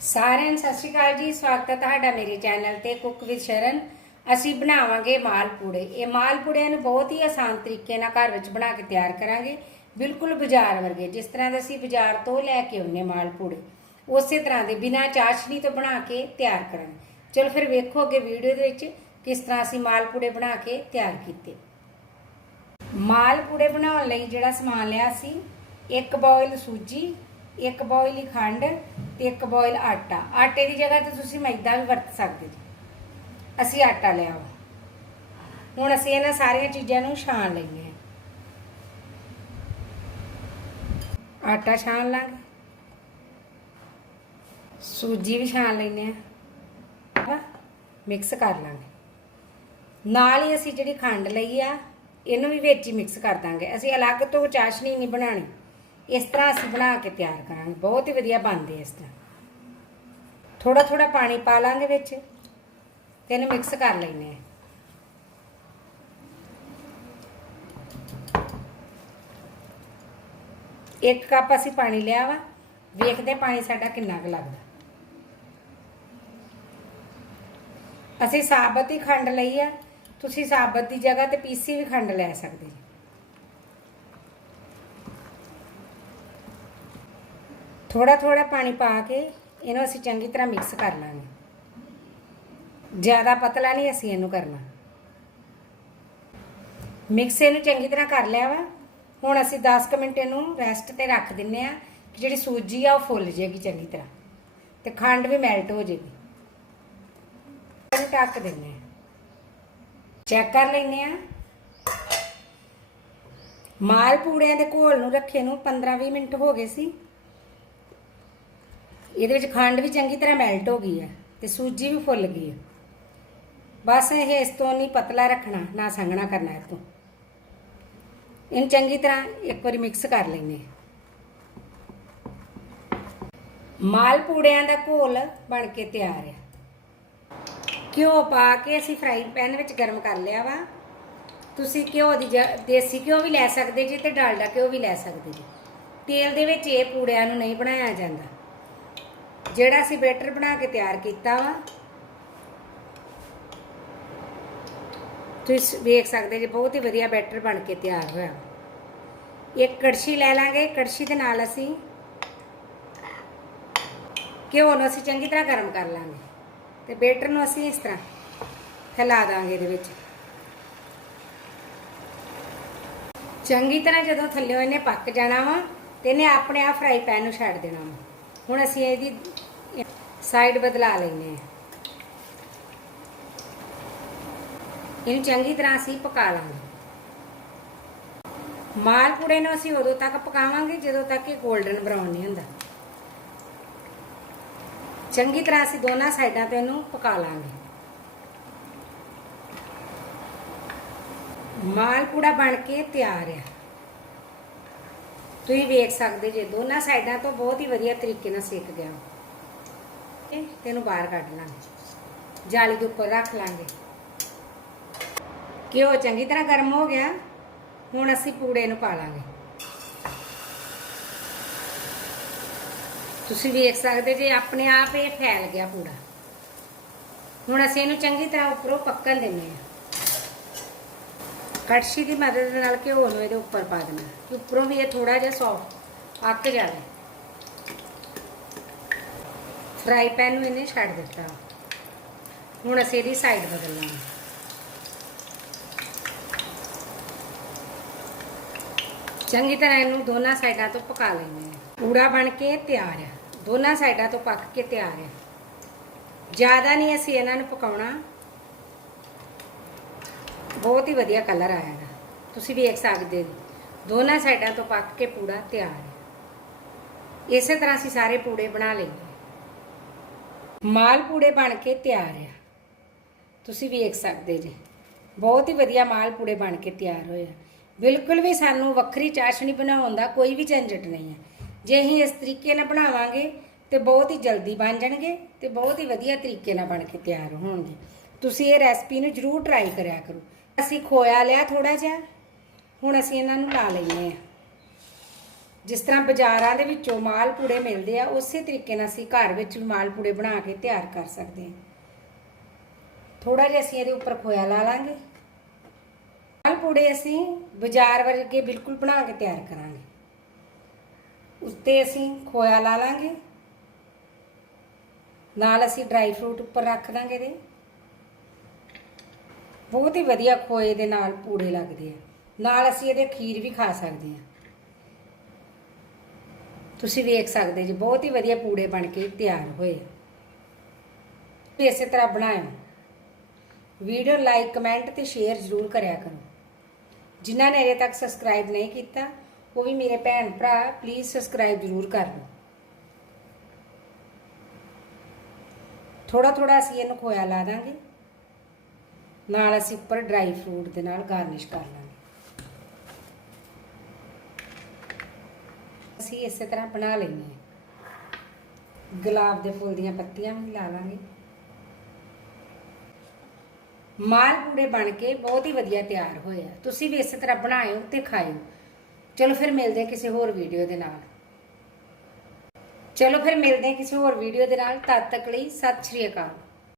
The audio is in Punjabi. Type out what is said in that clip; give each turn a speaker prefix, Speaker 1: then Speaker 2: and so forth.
Speaker 1: ਸਾਰਿਆਂ ਨੂੰ ਸਤਿ ਸ਼੍ਰੀ ਅਕਾਲ ਜੀ, ਸਵਾਗਤ ਹੈ ਤੁਹਾਡਾ ਮੇਰੇ ਚੈਨਲ ਤੇ ਕੁੱਕ ਵਿਦ ਸ਼ਰਨ। ਅਸੀਂ ਬਣਾਵਾਂਗੇ ਮਾਲਪੂੜੇ ਇਹ ਮਾਲਪੂੜਿਆਂ ਨੂੰ ਬਹੁਤ ਹੀ ਆਸਾਨ ਤਰੀਕੇ ਨਾਲ ਘਰ ਵਿੱਚ ਬਣਾ ਕੇ ਤਿਆਰ ਕਰਾਂਗੇ। ਬਿਲਕੁਲ ਬਾਜ਼ਾਰ ਵਰਗੇ, ਜਿਸ ਤਰ੍ਹਾਂ ਦੇ ਅਸੀਂ ਬਾਜ਼ਾਰ ਤੋਂ ਲੈ ਕੇ ਆਉਂਦੇ ਮਾਲਪੂੜੇ ਉਸੇ ਤਰ੍ਹਾਂ ਦੇ ਬਿਨਾਂ ਚਾਸ਼ਨੀ ਤੋਂ ਬਣਾ ਕੇ ਤਿਆਰ ਕਰਾਂਗੇ। ਚਲੋ ਫਿਰ ਵੇਖੋ ਅੱਗੇ ਵੀਡੀਓ ਦੇ ਵਿੱਚ ਕਿਸ ਤਰ੍ਹਾਂ ਅਸੀਂ ਮਾਲਪੂੜੇ ਬਣਾ ਕੇ ਤਿਆਰ ਕੀਤੇ। ਮਾਲਪੂੜੇ ਬਣਾਉਣ ਲਈ ਜਿਹੜਾ ਸਮਾਨ ਲਿਆ ਸੀ, ਇੱਕ ਬੋਇਲ ਸੂਜੀ, ਇੱਕ ਬੋਇਲ ਖੰਡ ਤੇ ਇੱਕ ਬੋਇਲ ਆਟਾ। ਆਟੇ ਦੀ ਜਗ੍ਹਾ ਤੇ ਤੁਸੀਂ ਮੈਦਾ ਵੀ ਵਰਤ ਸਕਦੇ ਜੀ ਅਸੀਂ ਆਟਾ ਲਿਆ ਹੁਣ ਅਸੀਂ ਇਹਨਾਂ ਸਾਰੀਆਂ ਚੀਜ਼ਾਂ ਨੂੰ ਛਾਣ ਲੈਂਦੇ ਹਾਂ। ਆਟਾ ਛਾਣ ਲਾਂਗੇ। ਸੂਜੀ ਵੀ ਛਾਣ ਲੈਂਦੇ ਆ ਮਿਕਸ ਕਰ ਲਾਂਗੇ। ਨਾਲ ਹੀ ਅਸੀਂ ਜਿਹੜੀ ਖੰਡ ਲਈ ਆ, ਇਹਨੂੰ ਵੀ ਵਿੱਚ ਹੀ ਮਿਕਸ ਕਰ ਦਾਂਗੇ। ਅਸੀਂ ਅਲੱਗ ਤੋਂ ਚਾਸ਼ਨੀ ਨਹੀਂ ਬਣਾਣੀ ਇਸ ਤਰ੍ਹਾਂ ਅਸੀਂ ਬਣਾ ਕੇ ਤਿਆਰ ਕਰਾਂਗੇ। ਬਹੁਤ ਹੀ ਵਧੀਆ ਬਣਦੇ ਇਸ ਤਰ੍ਹਾਂ। ਥੋੜਾ ਥੋੜਾ ਪਾਣੀ ਪਾ ਲਾਂਗੇ ਵਿੱਚ, ਤੇ ਇਹਨੂੰ ਮਿਕਸ ਕਰ ਲੈਨੇ ਆ। ਇੱਕ ਕੱਪ ਅਸੀਂ ਪਾਣੀ ਲਿਆ ਵਾ। ਵੇਖਦੇ ਪਾਣੀ ਸਾਡਾ ਕਿੰਨਾ ਕੁ ਲੱਗਦਾ। ਅਸੀਂ ਸਾਬਤ ਹੀ ਖੰਡ ਲਈ ਆ। ਤੁਸੀਂ ਸਾਬਤ ਦੀ ਜਗ੍ਹਾ ਤੇ ਪੀਸੀ ਵੀ ਖੰਡ ਲੈ ਸਕਦੇ ਜੀ। ਥੋੜਾ ਥੋੜਾ ਪਾਣੀ ਪਾ ਕੇ ਇਹਨੂੰ ਅਸੀਂ ਚੰਗੀ ਤਰ੍ਹਾਂ ਮਿਕਸ ਕਰ ਲਾਂਗੇ। ਜ਼ਿਆਦਾ ਪਤਲਾ ਨਹੀਂ ਅਸੀਂ ਇਹਨੂੰ ਕਰਨਾ। ਮਿਕਸ ਇਹਨੂੰ ਚੰਗੀ ਤਰ੍ਹਾਂ ਕਰ ਲਿਆ ਵਾ। ਹੁਣ ਅਸੀਂ 10 ਕੁ ਮਿੰਟ ਇਹਨੂੰ ਰੈਸਟ ਤੇ ਰੱਖ ਦਿੰਨੇ ਆ ਕਿ ਜਿਹੜੀ ਸੂਜੀ ਆ ਉਹ ਫੁੱਲ ਜਾਏਗੀ ਚੰਗੀ ਤਰ੍ਹਾਂ ਤੇ ਖੰਡ ਵੀ ਮੈਲਟ ਹੋ ਜਾਏਗੀ। ਇਹਨੂੰ ਢੱਕ ਦਿੰਨੇ ਆ। ਚੈੱਕ ਕਰ ਲੈਨੇ ਆ। ਮਾਲ ਪੂੜਿਆਂ ਦੇ ਘੋਲ ਨੂੰ ਰੱਖੇ ਨੂੰ 15-20 ਮਿੰਟ ਹੋ ਗਏ ਸੀ। ਇਹਦੇ ਵਿੱਚ ਖੰਡ ਵੀ ਚੰਗੀ ਤਰ੍ਹਾਂ ਮੈਲਟ ਹੋ ਗਈ ਹੈ ਤੇ ਸੂਜੀ ਵੀ ਫੁੱਲ ਗਈ ਹੈ। ਬਸ ਇਹ ਇਸ ਤੋਂ ਨਹੀਂ ਪਤਲਾ ਰੱਖਣਾ, ਨਾ ਸੰਘਣਾ ਕਰਨਾ ਇਹ ਤੋਂ। ਇਹਨੂੰ ਚੰਗੀ ਤਰ੍ਹਾਂ ਇੱਕ ਵਾਰੀ ਮਿਕਸ ਕਰ ਲੈਨੇ ਮਾਲ ਪੂੜਿਆਂ ਦਾ ਘੋਲ ਬਣ ਕੇ ਤਿਆਰ ਹੈ। ਘਿਓ ਪਾ ਕੇ ਅਸੀਂ ਫਰਾਈ ਪੈਨ ਵਿੱਚ ਗਰਮ ਕਰ ਲਿਆ ਵਾ। ਤੁਸੀਂ ਘਿਓ ਦੀ ਜ- ਦੇਸੀ ਘਿਓ ਵੀ ਲੈ ਸਕਦੇ ਜੀ ਤੇ ਡਾਲਡਾ ਘਿਓ ਵੀ ਲੈ ਸਕਦੇ ਜੀ। ਤੇਲ ਦੇ ਵਿੱਚ ਇਹ ਪੂੜਿਆਂ ਨੂੰ ਨਹੀਂ ਬਣਾਇਆ ਜਾਂਦਾ। ਜਿਹੜਾ ਅਸੀਂ ਬੈਟਰ ਬਣਾ ਕੇ ਤਿਆਰ ਕੀਤਾ ਵਾ, ਤੁਸੀਂ ਵੇਖ ਸਕਦੇ ਜੇ ਬਹੁਤ ਹੀ ਵਧੀਆ ਬੈਟਰ ਬਣ ਕੇ ਤਿਆਰ ਹੋਇਆ ਇੱਕ ਕੜਛੀ ਲੈ ਲਾਂਗੇ, ਕੜਛੀ ਦੇ ਨਾਲ ਅਸੀਂ ਘਿਓ ਨੂੰ ਅਸੀਂ ਚੰਗੀ ਤਰ੍ਹਾਂ ਗਰਮ ਕਰ ਲਾਂਗੇ ਤੇ ਬੇਟਰ ਨੂੰ ਅਸੀਂ ਇਸ ਤਰ੍ਹਾਂ ਫੈਲਾ ਦਾਂਗੇ ਇਹਦੇ ਵਿੱਚ। ਚੰਗੀ ਤਰ੍ਹਾਂ ਜਦੋਂ ਥੱਲਿਓਂ ਇਹਨੇ ਪੱਕ ਜਾਣਾ ਵਾ ਤੇ ਇਹਨੇ ਆਪਣੇ ਆਪ ਫਰਾਈ ਪੈਨ ਨੂੰ ਛੱਡ ਦੇਣਾ ਵਾ। ਹੁਣ ਅਸੀਂ ਇਹਦੀ ਸਾਈਡ ਬਦਲਾ ਲੈਨੇ ਆ ਇਹਨੂੰ ਚੰਗੀ ਤਰ੍ਹਾਂ ਅਸੀਂ ਪਕਾ ਲਾਂਗੇ। ਮਾਲਪੂੜੇ ਨੂੰ ਅਸੀਂ ਉਦੋਂ ਤੱਕ ਪਕਾਵਾਂਗੇ ਜਦੋਂ ਤੱਕ ਇਹ 골ਡਨ ਬਰਾਊਨ ਨਹੀਂ ਹੁੰਦਾ। ਚੰਗੀ ਤਰ੍ਹਾਂ ਅਸੀਂ ਦੋਨਾਂ ਸਾਈਡਾਂ ਤੇ ਇਹਨੂੰ ਪਕਾ ਲਾਂਗੇ। ਮਾਲਪੂੜਾ ਬਣ ਕੇ ਤਿਆਰ ਆ। ਤੁਸੀਂ ਵੇਖ ਸਕਦੇ ਜੇ ਦੋਨਾਂ ਸਾਈਡਾਂ ਤੋਂ ਬਹੁਤ ਹੀ ਵਧੀਆ ਤਰੀਕੇ ਨਾਲ ਸੇਕ ਗਿਆ। ਇਹ ਤੈਨੂੰ ਬਾਹਰ ਕੱਢ ਲਾਂਗੇ। ਜਾਲੀ ਦੇ ਉੱਪਰ ਰੱਖ ਲਾਂਗੇ। ਘਿਓ ਚੰਗੀ ਤਰ੍ਹਾਂ ਗਰਮ ਹੋ ਗਿਆ। ਹੁਣ ਅਸੀਂ ਪੂੜੇ ਨੂੰ ਪਾ ਲਾਂਗੇ। ਤੁਸੀਂ ਵੇਖ ਸਕਦੇ ਜੇ ਆਪਣੇ ਆਪ ਇਹ ਫੈਲ ਗਿਆ ਪੂੜਾ। ਹੁਣ ਅਸੀਂ ਇਹਨੂੰ ਚੰਗੀ ਤਰ੍ਹਾਂ ਉੱਪਰੋਂ ਪੱਕਣ ਦਿੰਦੇ ਹਾਂ। ਕੜਛੀ ਦੀ ਮਦਦ ਨਾਲ ਘਿਓ ਨੂੰ ਇਹਦੇ ਉੱਪਰ ਪਾ ਦੇਣਾ ਉੱਪਰੋਂ ਵੀ ਇਹ ਥੋੜਾ ਜਿਹਾ ਸੌਫਟ ਅੱਕ ਜਾਵੇ। ਫਰਾਈ ਪੈਨ ਨੂੰ ਇਹਨੇ ਛੱਡ ਦਿੱਤਾ। ਹੁਣ ਅਸੀਂ ਇਹਦੀ ਸਾਈਡ ਬਦਲਾਂਗੇ ਚੰਗੀ ਤਰ੍ਹਾਂ ਇਹਨੂੰ ਦੋਨਾਂ ਸਾਈਡਾਂ ਤੋਂ ਪਕਾ ਲੈਂਦੇ ਹਾਂ। ਪੂੜਾ ਬਣ ਕੇ ਤਿਆਰ ਹੈ ਦੋਨਾਂ ਸਾਈਡਾਂ ਤੋਂ ਪੱਕ ਕੇ ਤਿਆਰ ਹੈ ਜ਼ਿਆਦਾ ਨਹੀਂ ਅਸੀਂ ਇਹਨਾਂ ਨੂੰ ਪਕਾਉਣਾ। ਬਹੁਤ ਹੀ ਵਧੀਆ ਕਲਰ ਆਇਆ ਹੈ ਤੁਸੀਂ ਵੇਖ ਸਕਦੇ ਹੋ। ਦੋਨਾਂ ਸਾਈਡਾਂ ਤੋਂ ਪੱਕ ਕੇ ਪੂੜਾ ਤਿਆਰ ਹੈ ਇਸੇ ਤਰ੍ਹਾਂ ਅਸੀਂ ਸਾਰੇ ਪੂੜੇ ਬਣਾ ਲਈਏ ਮਾਲ ਪੂੜੇ ਬਣ ਕੇ ਤਿਆਰ ਆ। ਤੁਸੀਂ ਵੇਖ ਸਕਦੇ ਜੇ। ਬਹੁਤ ਹੀ ਵਧੀਆ ਮਾਲ ਪੂੜੇ ਬਣ ਕੇ ਤਿਆਰ ਹੋਏ ਆ। ਬਿਲਕੁਲ ਵੀ ਸਾਨੂੰ ਵੱਖਰੀ ਚਾਸ਼ਣੀ ਬਣਾਉਣ ਦਾ ਕੋਈ ਵੀ ਝੰਜਟ ਨਹੀਂ ਹੈ ਜੇ ਅਸੀਂ ਇਸ ਤਰੀਕੇ ਨਾਲ ਬਣਾਵਾਂਗੇ, ਤੇ ਬਹੁਤ ਹੀ ਜਲਦੀ ਬਣ ਜਾਣਗੇ ਤੇ ਬਹੁਤ ਹੀ ਵਧੀਆ ਤਰੀਕੇ ਨਾਲ ਬਣ ਕੇ ਤਿਆਰ ਹੋਣਗੇ। ਤੁਸੀਂ ਇਹ ਰੈਸਪੀ ਨੂੰ ਜਰੂਰ ਟਰਾਈ ਕਰਿਆ ਕਰੋ। ਅਸੀਂ ਖੋਇਆ ਲਿਆ ਥੋੜਾ ਜਿਹਾ। ਹੁਣ ਅਸੀਂ ਇਹਨਾਂ ਨੂੰ ਲਾ ਲੈਨੇ ਆ ਜਿਸ ਤਰ੍ਹਾਂ ਬਾਜ਼ਾਰਾਂ ਦੇ ਵਿੱਚੋਂ ਮਾਲ ਪੂੜੇ ਮਿਲਦੇ ਆ, ਉਸੇ ਤਰੀਕੇ ਨਾਲ ਅਸੀਂ ਘਰ ਵਿੱਚ ਵੀ ਮਾਲ ਪੂੜੇ ਬਣਾ ਕੇ ਤਿਆਰ ਕਰ ਸਕਦੇ ਹਾਂ। ਥੋੜਾ ਜਿਹਾ ਅਸੀਂ ਇਹਦੇ ਉੱਪਰ ਖੋਇਆ ਲਾ ਲਾਂਗੇ। ਮਾਲ ਪੂੜੇ ਅਸੀਂ ਬਾਜ਼ਾਰ ਵਰਗੇ ਬਿਲਕੁਲ ਬਣਾ ਕੇ ਤਿਆਰ ਕਰਾਂਗੇ। ਉੱਤੇ ਅਸੀਂ ਖੋਇਆ ਲਾ ਲਾਂਗੇ। ਨਾਲ ਅਸੀਂ ਡਰਾਈ ਫਰੂਟ ਉੱਪਰ ਰੱਖ ਦਾਂਗੇ ਇਹਦੇ। ਬਹੁਤ ਹੀ ਵਧੀਆ ਖੋਏ ਦੇ ਨਾਲ ਪੂੜੇ ਲੱਗਦੇ ਆ। ਨਾਲ ਅਸੀਂ ਇਹਦੇ ਖੀਰ ਵੀ ਖਾ ਸਕਦੇ ਆ ਤੁਸੀਂ ਵੇਖ ਸਕਦੇ ਜੀ, ਬਹੁਤ ਹੀ ਵਧੀਆ ਪੂੜੇ ਬਣ ਕੇ ਤਿਆਰ ਹੋਏ ਆ। ਵੀ ਇਸੇ ਤਰ੍ਹਾਂ ਬਣਾਇਓ। ਵੀਡੀਓ ਲਾਈਕ, ਕਮੈਂਟ ਤੇ ਸ਼ੇਅਰ ਜ਼ਰੂਰ ਕਰਿਆ ਕਰੋ। ਜਿਨ੍ਹਾਂ ਨੇ ਅਜੇ ਤੱਕ ਸਬਸਕ੍ਰਾਈਬ ਨਹੀਂ ਕੀਤਾ, ਉਹ ਵੀ ਮੇਰੇ ਭੈਣ ਭਰਾ ਪਲੀਜ਼ ਸਬਸਕ੍ਰਾਈਬ ਜ਼ਰੂਰ ਕਰ ਲਓ ਥੋੜਾ ਥੋੜਾ ਅਸੀਂ ਇਹਨੂੰ ਖੋਇਆ ਲਾ ਦਾਂਗੇ। ਨਾਲ ਅਸੀਂ ਉੱਪਰ ਡਰਾਈ ਫਰੂਟ ਦੇ ਨਾਲ ਗਾਰਨਿਸ਼ ਕਰ ਲਾਂਗੇ। ਅਸੀਂ ਇਸੇ ਤਰ੍ਹਾਂ ਬਣਾ ਲੈਣੀ ਗੁਲਾਬ ਦੇ ਫੁੱਲ ਦੀਆਂ ਪੱਤੀਆਂ ਵੀ ਲਾ ਲਾਂਗੇ। ਮਾਲ ਪੂੜੇ ਬਣ ਕੇ ਬਹੁਤ ਹੀ ਵਧੀਆ ਤਿਆਰ ਹੋਏ ਆ। ਤੁਸੀਂ ਵੀ ਇਸੇ ਤਰ੍ਹਾਂ ਬਣਾਇਓ ਤੇ ਖਾਇਓ। ਚਲੋ ਫਿਰ ਮਿਲਦੇ ਕਿਸੇ ਹੋਰ ਵੀਡੀਓ ਦੇ ਨਾਲ। ਚਲੋ ਫਿਰ ਮਿਲਦੇ ਕਿਸੇ ਹੋਰ ਵੀਡੀਓ ਦੇ ਨਾਲ। ਤਦ ਤੱਕ ਲਈ ਸਤਿ ਸ਼੍ਰੀ ਅਕਾਲ।